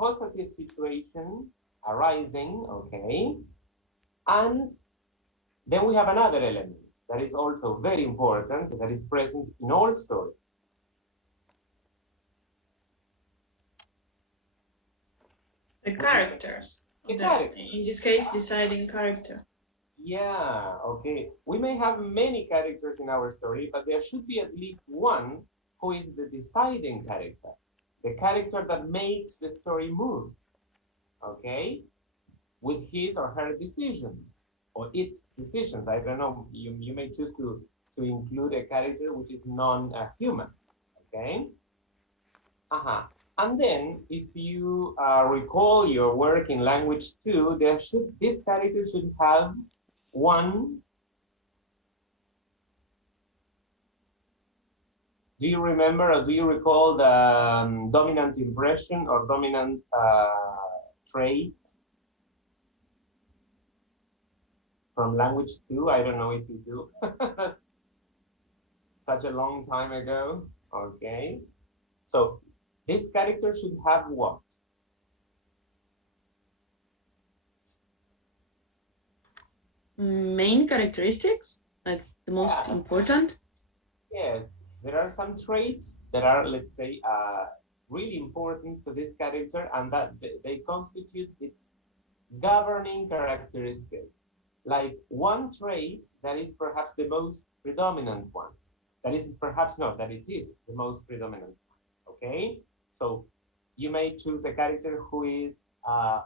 causative situation arising, okay? And then we have another element that is also very important, that is present in all stories. The characters. The character. In this case, deciding character. Yeah, okay. We may have many characters in our story, but there should be at least one who is the deciding character, the character that makes the story move, okay, with his or her decisions, or its decisions. I don't know, you may choose to include a character which is non-human, okay? Uh-huh. And then, if you recall your work in language 2, this character should have one. Do you remember or do you recall the dominant impression or dominant trait from language 2? I don't know if you do. Such a long time ago. Okay. So this character should have what? Main characteristics, like the most important. Yes, there are some traits that are, let's say, really important to this character, and that they constitute its governing characteristic. Like one trait that is perhaps the most predominant one. That is perhaps not, that it is the most predominant one. Okay? So you may choose a character who is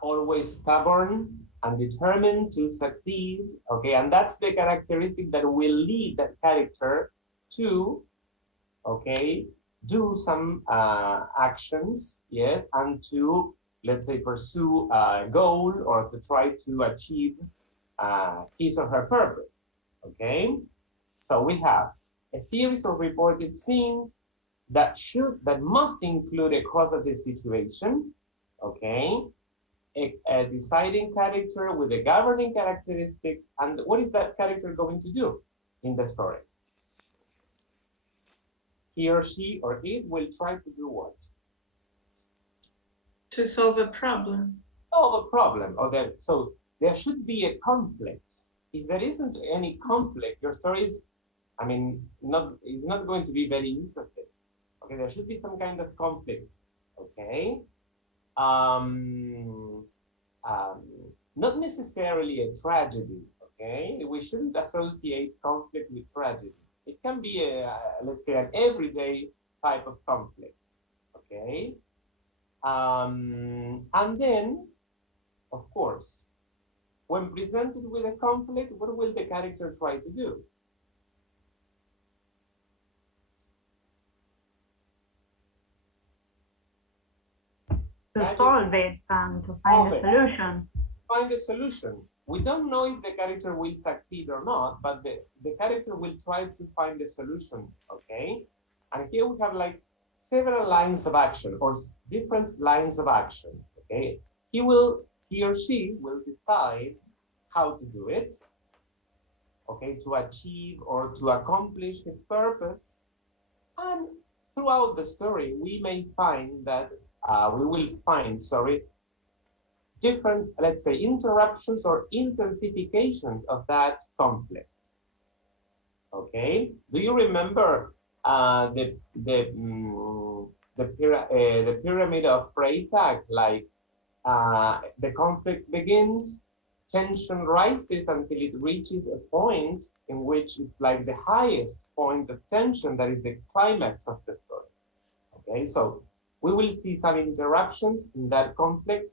always stubborn and determined to succeed. Okay, and that's the characteristic that will lead that character to, okay, do some actions, yes, and to, let's say, pursue a goal or to try to achieve his or her purpose, okay? So we have a series of reported scenes that must include a causative situation, okay? A deciding character with a governing characteristic, and what is that character going to do in the story? He or she or it will try to do what? To solve a problem. Solve a problem. So there should be a conflict. If there isn't any conflict, your story is, is not going to be very interesting. Okay, there should be some kind of conflict. Okay. Not necessarily a tragedy. Okay, we shouldn't associate conflict with tragedy. It can be let's say, an everyday type of conflict. Okay. And then, of course, when presented with a conflict, what will the character try to do? To solve it and to find a solution. Find a solution. We don't know if the character will succeed or not, but the character will try to find a solution, okay? And here we have like several lines of action or different lines of action, okay? He or she will decide how to do it, okay, to achieve or to accomplish his purpose. And throughout the story, we may find that, different, let's say, interruptions or intensifications of that conflict. Okay, do you remember the pyramid of Freytag? Like the conflict begins, tension rises until it reaches a point in which it's like the highest point of tension, that is the climax of the story. Okay, so we will see some interruptions in that conflict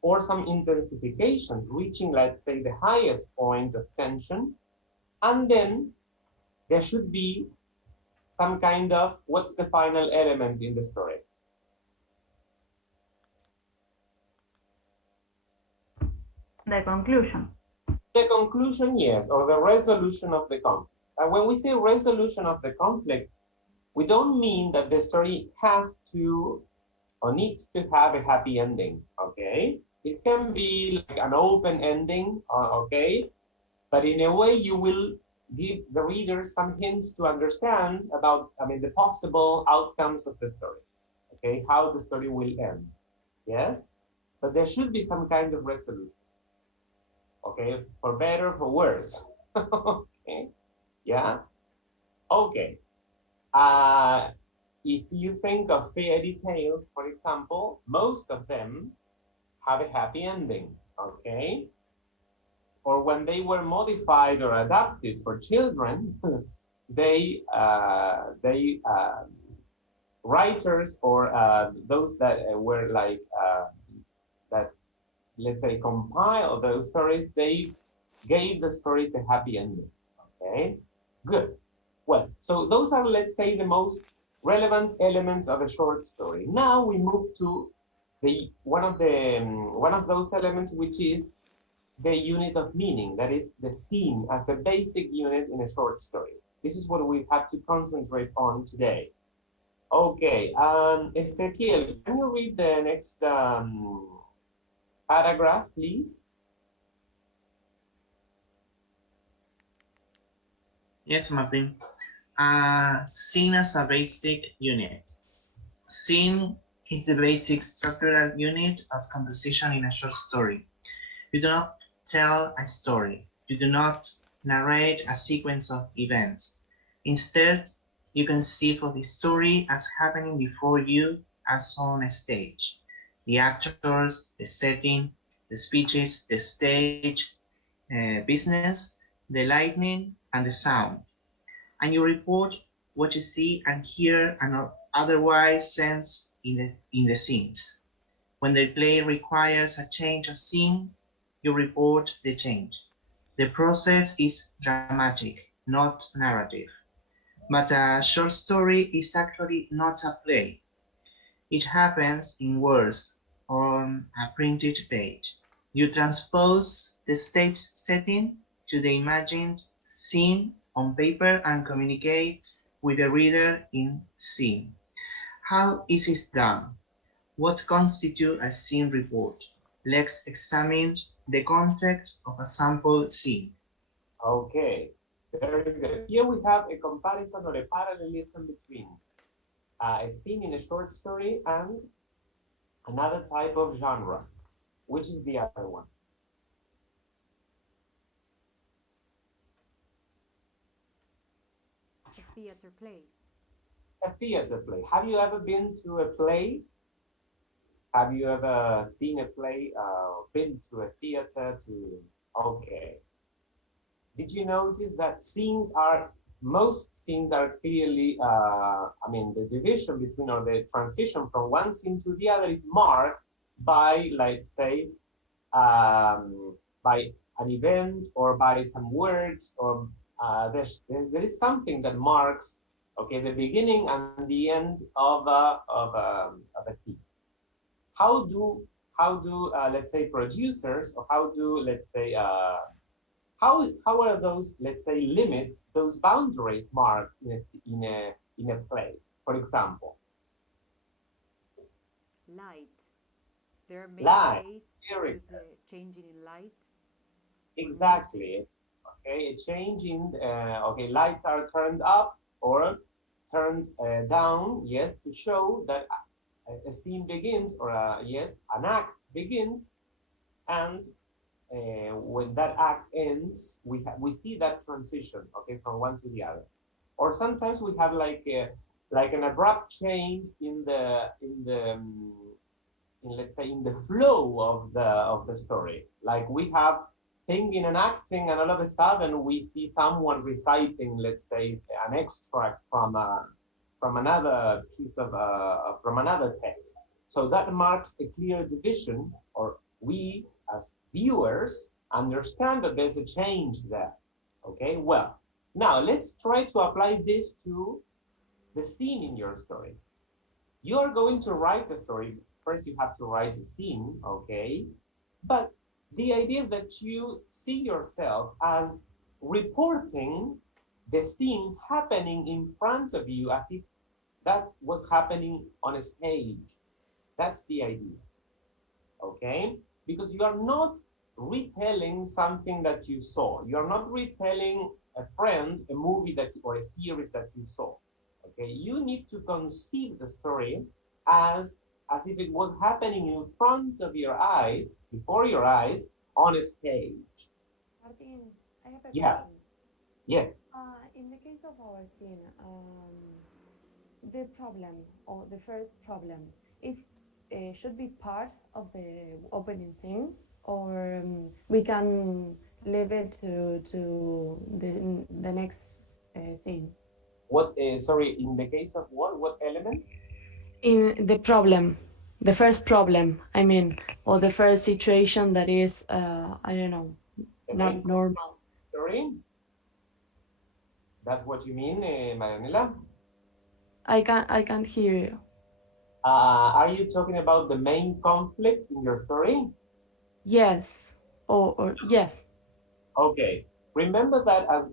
or some intensification reaching, let's say, the highest point of tension. And then there should be some kind of, what's the final element in the story? The conclusion. The conclusion, yes, or the resolution of the conflict. And when we say resolution of the conflict, we don't mean that the story has to or needs to have a happy ending, okay? It can be like an open ending, okay? But in a way, you will give the reader some hints to understand about, the possible outcomes of the story, okay? How the story will end, yes? but there should be some kind of resolution. Okay, for better, for worse. Okay, yeah, okay. If you think of fairy tales, for example, most of them have a happy ending, okay? Or when they were modified or adapted for children, they writers or those that were like that, let's say, compile those stories, they gave the stories a happy ending. Okay, good. Well, so those are, let's say, the most relevant elements of a short story. Now we move to the one of those elements, which is the unit of meaning, that is the scene as the basic unit in a short story. This is what we have to concentrate on today. Okay, Ezequiel, can you read the next paragraph, please? Yes, Martin. Scene as a basic unit. Scene is the basic structural unit as composition in a short story. You do not tell a story. You do not narrate a sequence of events. Instead, you conceive of the story as happening before you as on a stage. The actors, the setting, the speeches, the stage, business, the lighting, and the sound. And you report what you see and hear and otherwise sense in the scenes. When the play requires a change of scene, you report the change. The process is dramatic, not narrative. But a short story is actually not a play. It happens in words on a printed page. You transpose the stage setting to the imagined scene on paper and communicate with the reader in scene. How is it done? What constitutes a scene report? Let's examine the context of a sample scene. Okay, very good. Here we have a comparison or a parallelism between a scene in a short story and another type of genre. Which is the other one? A theater play. A theater play. Have you ever been to a play? Have you ever seen a play, been to a theater to, okay. Did you notice that most scenes are clearly, I mean, the division between or the transition from one scene to the other is marked by, like, say, by an event or by some words or there is something that marks, okay, the beginning and the end of a scene. How do let's say producers, or how do, let's say, how are those, let's say, limits, those boundaries marked in a play? For example, Light. There are many light. ways Very to say changing in light. exactly. Okay, a change in okay, lights are turned up or turned down. Yes, to show that a scene begins, or yes, an act begins, and when that act ends, we see that transition, okay, from one to the other. Or sometimes we have like an abrupt change in let's say, in the flow of the story. Like we have singing and acting, and all of a sudden we see someone reciting, let's say, an extract from another piece of from another text. So that marks a clear division, or we as viewers understand that there's a change there. Okay, well, now let's try to apply this to the scene in your story. You're going to write a story. First, you have to write a scene, okay? But the idea is that you see yourself as reporting the scene happening in front of you as if that was happening on a stage. That's the idea, okay? Because you are not retelling something that you saw. You are not retelling a movie that or a series that you saw. Okay, you need to conceive the story as as if it was happening in front of your eyes, before your eyes, on a stage. Martin, I have a Yeah. question. Yes. In the case of our scene, the problem or the first problem is should be part of the opening scene, or we can leave it to the next scene. What? Sorry. In the case of what? What element? In the problem, the first problem, I mean, or the first situation that is, I don't know, The not main normal. story. That's what you mean, Marianela? I can't hear you. Are you talking about the main conflict in your story? Yes, or yes. Okay. Remember that as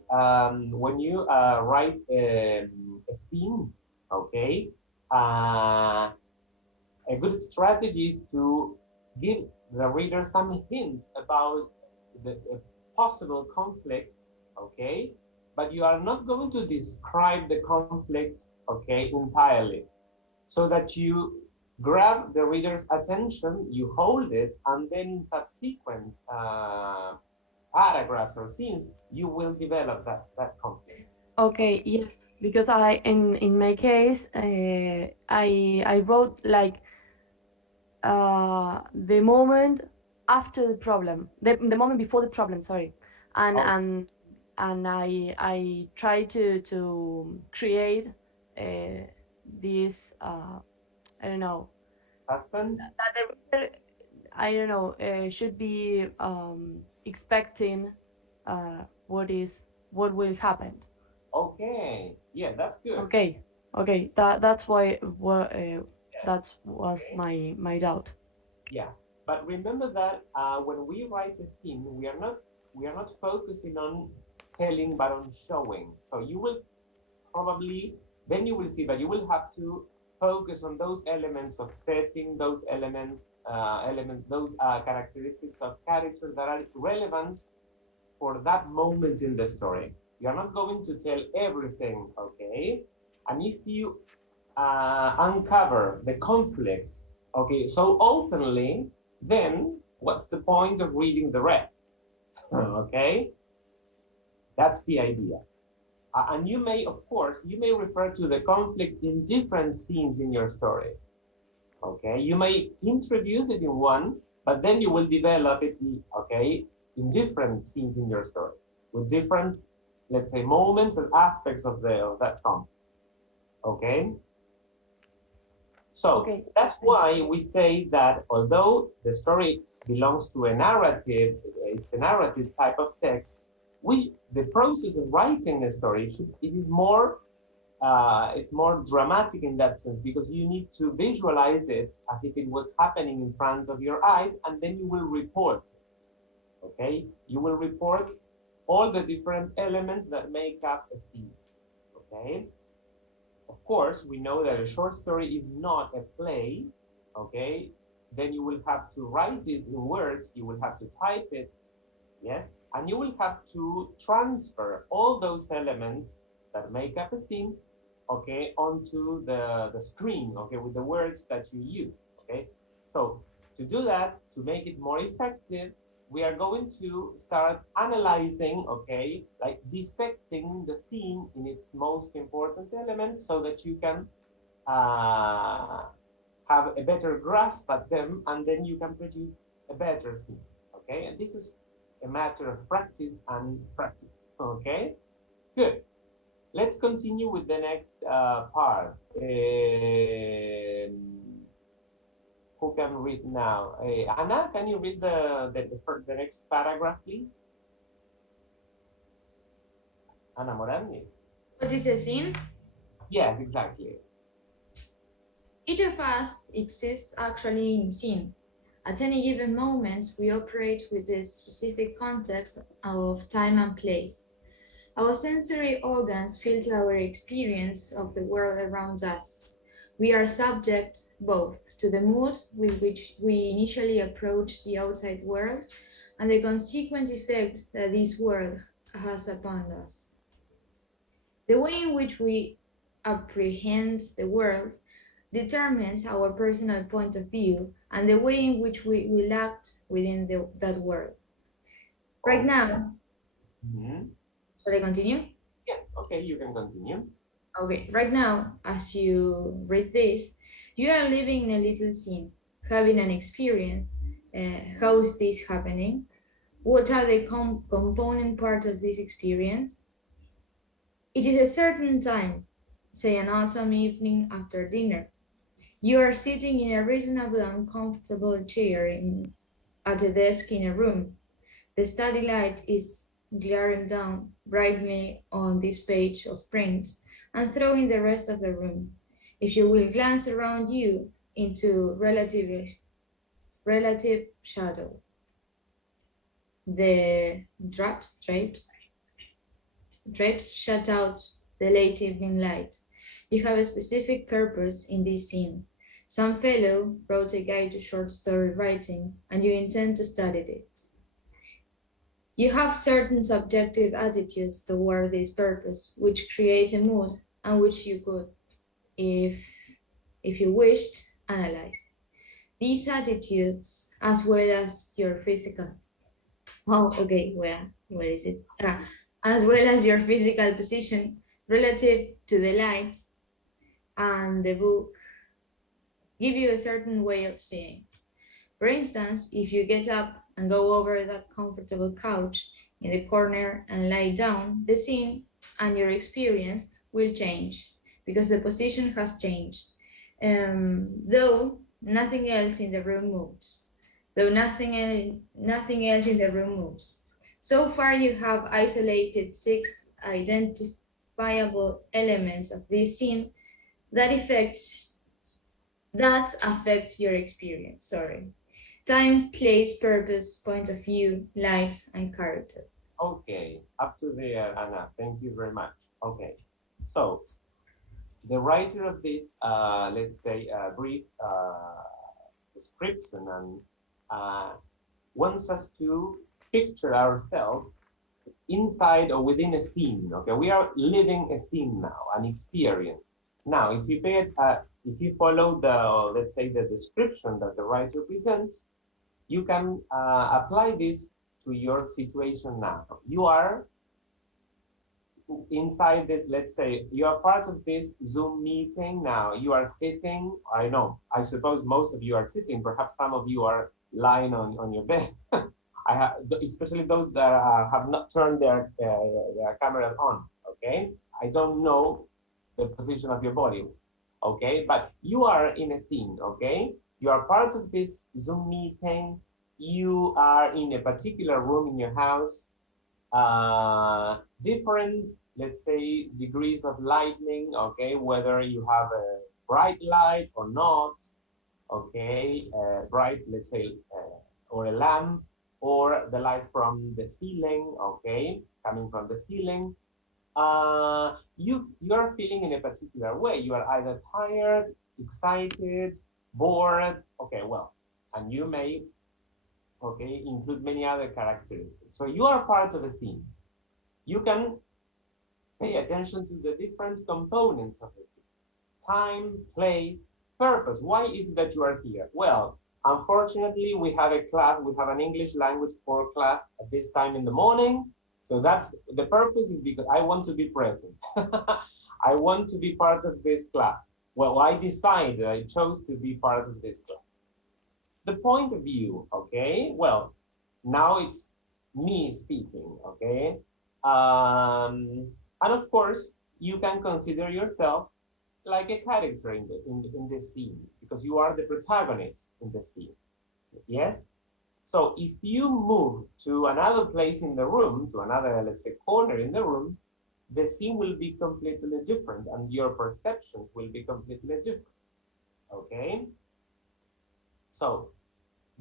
when you write a scene, okay, a good strategy is to give the reader some hint about the possible conflict, okay, but you are not going to describe the conflict, okay, entirely, so that you grab the reader's attention, you hold it, and then in subsequent paragraphs or scenes, you will develop that conflict. Okay, yes, because I in my case, I wrote like the moment after the problem, the moment before the problem, sorry, and Oh. and I try to create this I don't know, Suspense. that the reader, I don't know, should be expecting what will happen. Okay, yeah, that's good. Okay, okay, that's why what that was Okay. my doubt. Yeah, but remember that when we write a scene, we are not focusing on telling but on showing. So you will probably then you will see that you will have to focus on those elements of setting, those those characteristics of character that are relevant for that moment in the story. You're not going to tell everything, okay? And if you uncover the conflict, okay, so openly, then what's the point of reading the rest? Okay, that's the idea. And you may, of course, you may refer to the conflict in different scenes in your story. Okay, you may introduce it in one, but then you will develop it, okay, in different scenes in your story with different, let's say, moments and aspects of that conflict. Okay. So Okay. that's why we say that although the story belongs to a narrative, it's a narrative type of text, the process of writing a story it is more it's more dramatic in that sense, because you need to visualize it as if it was happening in front of your eyes, and then you will report it. Okay, you will report all the different elements that make up a scene. Okay. Of course, we know that a short story is not a play, okay? Then you will have to write it in words, you will have to type it, yes? And you will have to transfer all those elements that make up a scene, okay, onto the screen, okay, with the words that you use, okay? So to do that, to make it more effective, we are going to start analyzing, okay, like dissecting the scene in its most important elements so that you can have a better grasp at them, and then you can produce a better scene, okay? And this is a matter of practice and practice, okay? Good. Let's continue with the next part. Who can read now? Anna, can you read the next paragraph, please? Anna Morandi. What is a scene? Yes, exactly. Each of us exists actually in scene. At any given moment, we operate with a specific context of time and place. Our sensory organs filter our experience of the world around us. We are subject both to the mood with which we initially approach the outside world and the consequent effect that this world has upon us. The way in which we apprehend the world determines our personal point of view and the way in which we will act within that world. Right now, Mhm. shall I continue? Yes, okay, you can continue. Okay, right now, as you read this, you are living in a little scene, having an experience. How is this happening? What are the component parts of this experience? It is a certain time, say an autumn evening after dinner. You are sitting in a reasonably uncomfortable chair at a desk in a room. The study light is glaring down brightly on this page of prints and throwing the rest of the room. If you will glance around you into relative shadow, the drapes shut out the late evening light. You have a specific purpose in this scene. Some fellow wrote a guide to short story writing, and you intend to study it. You have certain subjective attitudes toward this purpose, which create a mood and which you could, if you wished, analyze. These attitudes, as well as your physical, oh, okay, where is it? As well as your physical position relative to the light and the book, give you a certain way of seeing. For instance, if you get up and go over that comfortable couch in the corner and lie down, the scene and your experience will change because the position has changed. Though nothing else in the room moves. Though nothing else in the room moves. So far, you have isolated 6 identifiable elements of this scene that affect your experience. Sorry. Time, place, purpose, point of view, light, and character. Okay, up to there, Anna. Thank you very much. Okay, so the writer of this, let's say, brief description and wants us to picture ourselves inside or within a scene. Okay, we are living a scene now, an experience. Now, if you follow the, let's say, the description that the writer presents, you can apply this to your situation now. You are inside this, let's say, you are part of this Zoom meeting now. You are sitting, I know, I suppose most of you are sitting, perhaps some of you are lying on your bed. I have, especially those that have not turned their cameras on, okay? I don't know the position of your body, okay? But you are in a scene, okay? You are part of this Zoom meeting. You are in a particular room in your house. Different, let's say, degrees of lighting, okay? Whether you have a bright light or not, okay? Bright, let's say, or a lamp, or the light from the ceiling, okay? Coming from the ceiling. You're feeling in a particular way. You are either tired, excited, bored, okay, well, and you may, okay, include many other characteristics. So you are part of a scene. You can pay attention to the different components of the scene. Time, place, purpose. Why is it that you are here? Well, unfortunately, we have a class, we have an English language 4 class at this time in the morning. So that's the purpose, is because I want to be present. I want to be part of this class. Well, I decided, I chose to be part of this class. The point of view, okay? Well, now it's me speaking, okay? And of course, you can consider yourself like a character in this scene, because you are the protagonist in the scene, yes? So if you move to another place in the room, to another, let's say, corner in the room, the scene will be completely different and your perceptions will be completely different, okay? So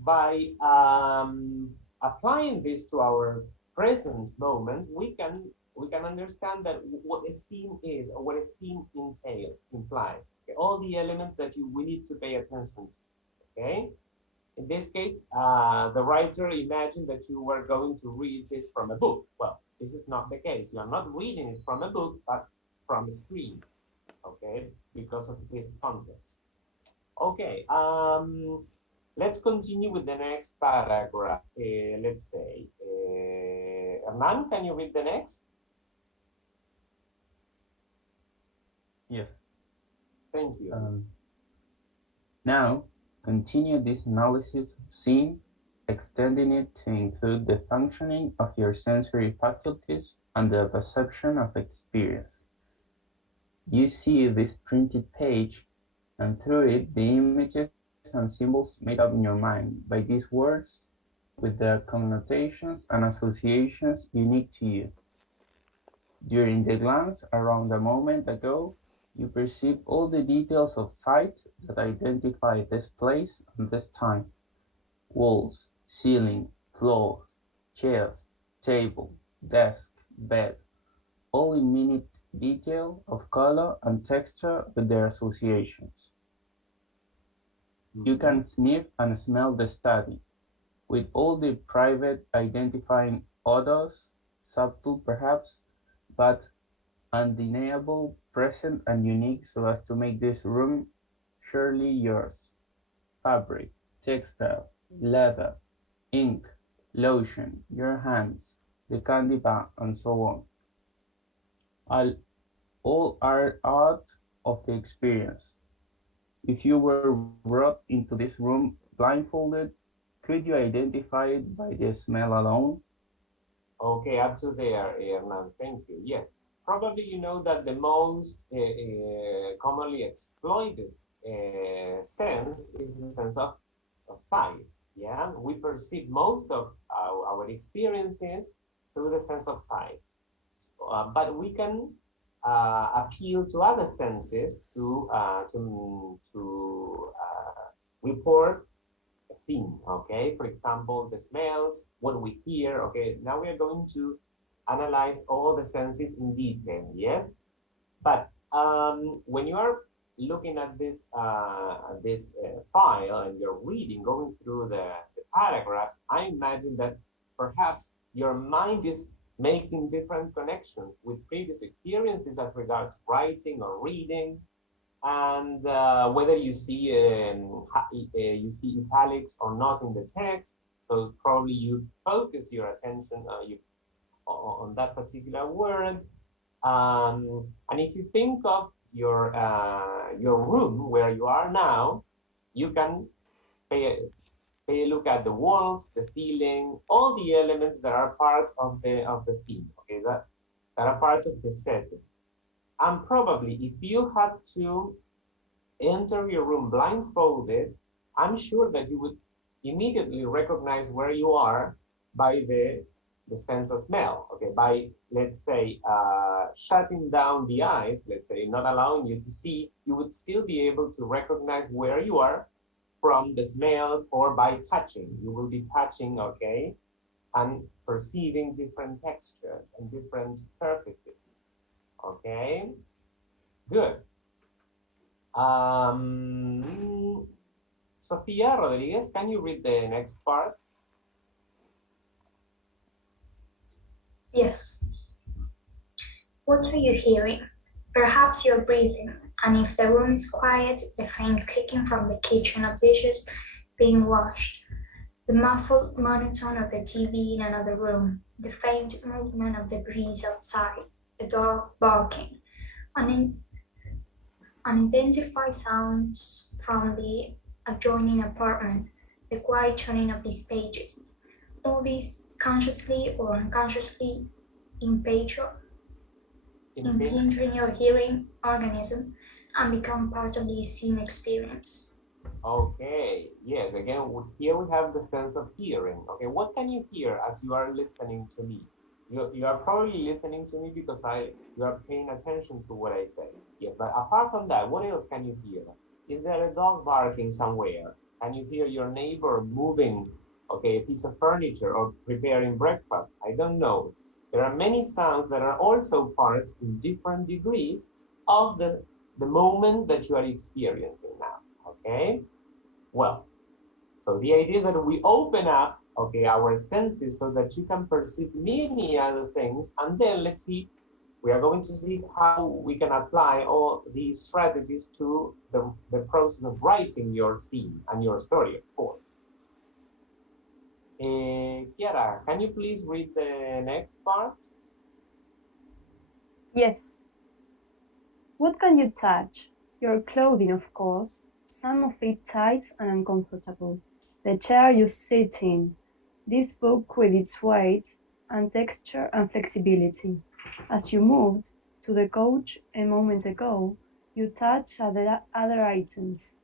by applying this to our present moment, we can understand that what a scene is, or what a scene entails, implies, okay? All the elements that we need to pay attention to, okay? In this case, the writer imagined that you were going to read this from a book. Well, this is not the case. You are not reading it from a book, but from a screen, okay, because of this context. Okay, let's continue with the next paragraph. Let's say, Hernan, can you read the next? Yes. Thank you. Now, continue this analysis of scene, extending it to include the functioning of your sensory faculties and the perception of experience. You see this printed page, and through it, the images and symbols made up in your mind by these words with their connotations and associations unique to you. During the glance around a moment ago, you perceive all the details of sight that identify this place and this time. Walls, ceiling, floor, chairs, table, desk, bed, all in minute detail of color and texture with their associations. You can sniff and smell the study, with all the private identifying odors, subtle perhaps, but undeniable, present and unique so as to make this room surely yours. Fabric, textile, leather, ink, lotion, your hands, the candy bar, and so on. All are out of the experience. If you were brought into this room blindfolded, could you identify it by the smell alone? Okay, up to there, Hernan. Thank you. Yes, probably you know that the most commonly exploited sense is the sense of sight. Yeah, we perceive most of our experiences through the sense of sight, but we can appeal to other senses to report a scene. Okay, for example, the smells, what we hear. Okay, now we are going to analyze all the senses in detail. Yes, but when you are looking at this file and you're reading, going through the paragraphs, I imagine that perhaps your mind is making different connections with previous experiences as regards writing or reading, and whether you see italics or not in the text. So probably you focus your attention on that particular word. And if you think of your room where you are now, you can pay a look at the walls, the ceiling, all the elements that are part of the scene. Okay, that are part of the setting. And probably if you had to enter your room blindfolded, I'm sure that you would immediately recognize where you are by the sense of smell. Okay, by, let's say, shutting down the eyes, let's say, not allowing you to see, you would still be able to recognize where you are from the smell or by touching. You will be touching, okay, and perceiving different textures and different surfaces. Okay, good. Sofia Rodriguez, can you read the next part? Yes. What are you hearing? Perhaps you're breathing, and if the room is quiet, the faint clicking from the kitchen of dishes being washed, the muffled monotone of the TV in another room, the faint movement of the breeze outside, a dog barking, unidentified sounds from the adjoining apartment, the quiet turning of these pages. All these consciously or unconsciously impinging your hearing organism and become part of the scene experience. Okay, yes, again, here we have the sense of hearing. Okay, what can you hear as you are listening to me? You are probably listening to me because you are paying attention to what I say. Yes, but apart from that, what else can you hear? Is there a dog barking somewhere? Can you hear your neighbor moving, okay, a piece of furniture or preparing breakfast? I don't know. There are many sounds that are also part in different degrees of the moment that you are experiencing now, okay? Well, so the idea is that we open up, okay, our senses so that you can perceive many other things, and then let's see, We are going to see how we can apply all these strategies to the process of writing your scene and your story, of course. Chiara, can you please read the next part? Yes. What can you touch? Your clothing, of course, some of it tight and uncomfortable. The chair you sit in, this book with its weight and texture and flexibility. As you moved to the couch a moment ago, you touch other items.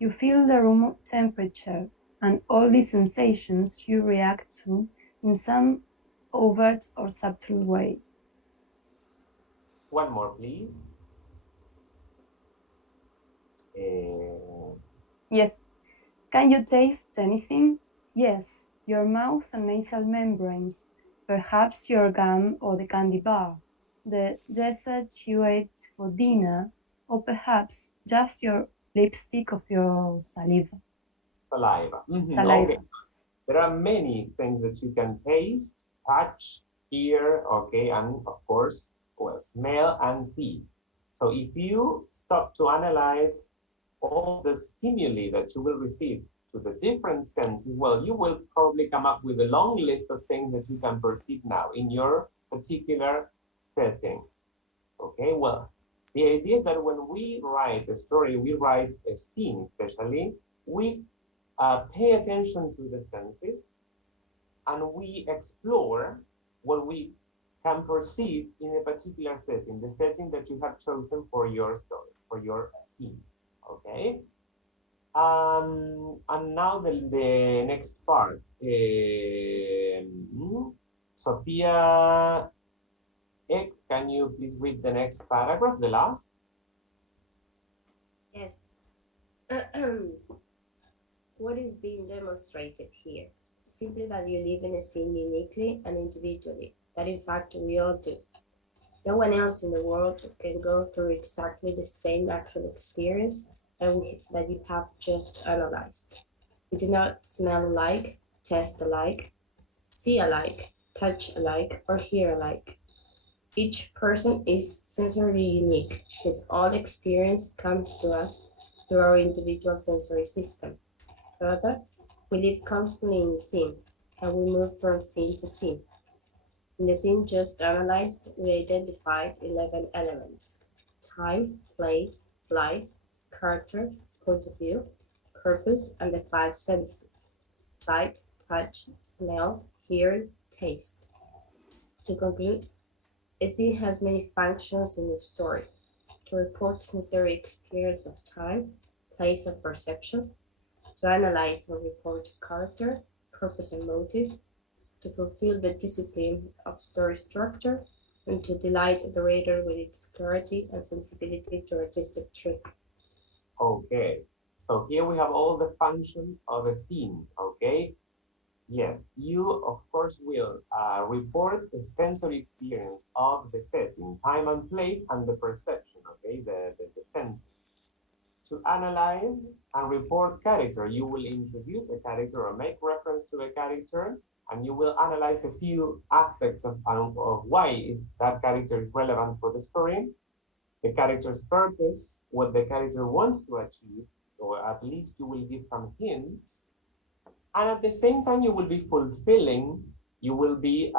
You feel the room temperature and all these sensations you react to in some overt or subtle way. One more, please. Yes. Can you taste anything? Yes, your mouth and nasal membranes, perhaps your gum or the candy bar, the dessert you ate for dinner, or perhaps just your lipstick of your saliva. Saliva. Saliva. Okay. There are many things that you can taste, touch, hear, okay, and of course, well, smell and see. So if you stop to analyze all the stimuli that you will receive to the different senses, well, you will probably come up with a long list of things that you can perceive now in your particular setting. Okay, well, the idea is that when we write a story, we write a scene, especially, we pay attention to the senses and we explore what we can perceive in a particular setting, the setting that you have chosen for your story, for your scene. Okay. And now the next part. Sophia, can you please read the next paragraph, the last? Yes. What is being demonstrated here? Simply that you live in a scene uniquely and individually, that in fact we all do. No one else in the world can go through exactly the same actual experience that you have just analyzed. We do not smell alike, taste alike, see alike, touch alike, or hear alike. Each person is sensorily unique, since all experience comes to us through our individual sensory system. Further, we live constantly in scene, and we move from scene to scene. In the scene just analyzed, we identified 11 elements: time, place, light, character, point of view, purpose, and the 5 senses: sight, touch, smell, hearing, taste. To conclude, a scene has many functions in the story: to report sensory experience of time, place, and perception, to analyze and report character, purpose, and motive, to fulfill the discipline of story structure, and to delight the reader with its clarity and sensibility to artistic truth. Okay, so here we have all the functions of a scene, okay? Yes, you of course will report the sensory experience of the setting, time and place, and the perception, okay, the sense. To analyze and report character, you will introduce a character or make reference to a character, and you will analyze a few aspects of why that character is relevant for the story, the character's purpose, what the character wants to achieve, or at least you will give some hints. And at the same time, you will be fulfilling, you will be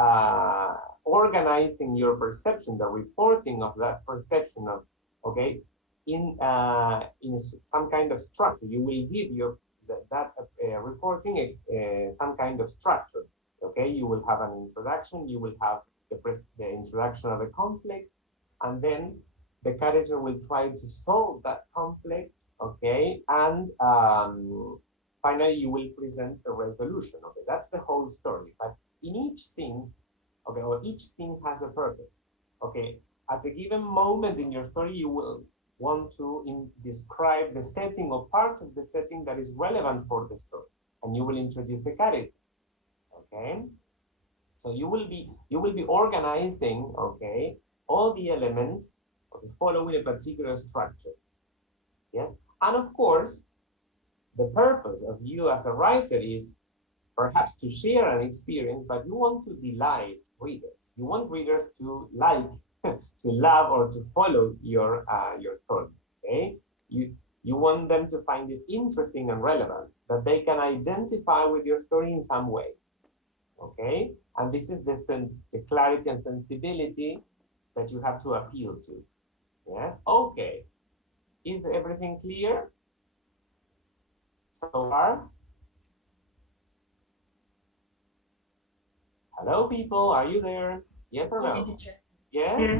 organizing your perception, the reporting of that perception of, okay, in some kind of structure. You will give that reporting some kind of structure. Okay, you will have an introduction, you will have the introduction of a conflict, and then the character will try to solve that conflict, okay, and finally you will present a resolution. Okay, that's the whole story. But in each scene, okay, or each scene has a purpose. Okay, at a given moment in your story, you will want to describe the setting or part of the setting that is relevant for the story, and you will introduce the character. Okay, so you will be organizing, okay, all the elements, okay, following a particular structure. Yes, and of course, the purpose of you as a writer is perhaps to share an experience, but you want to delight readers. You want readers to like, love or to follow your story. Okay, you want them to find it interesting and relevant, that they can identify with your story in some way. Okay, and this is the clarity and sensibility that you have to appeal to. Yes, okay. Is everything clear so far? Hello, people, are you there? Yes or no? Yes, teacher. Yes? Yes.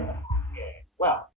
Okay. Well,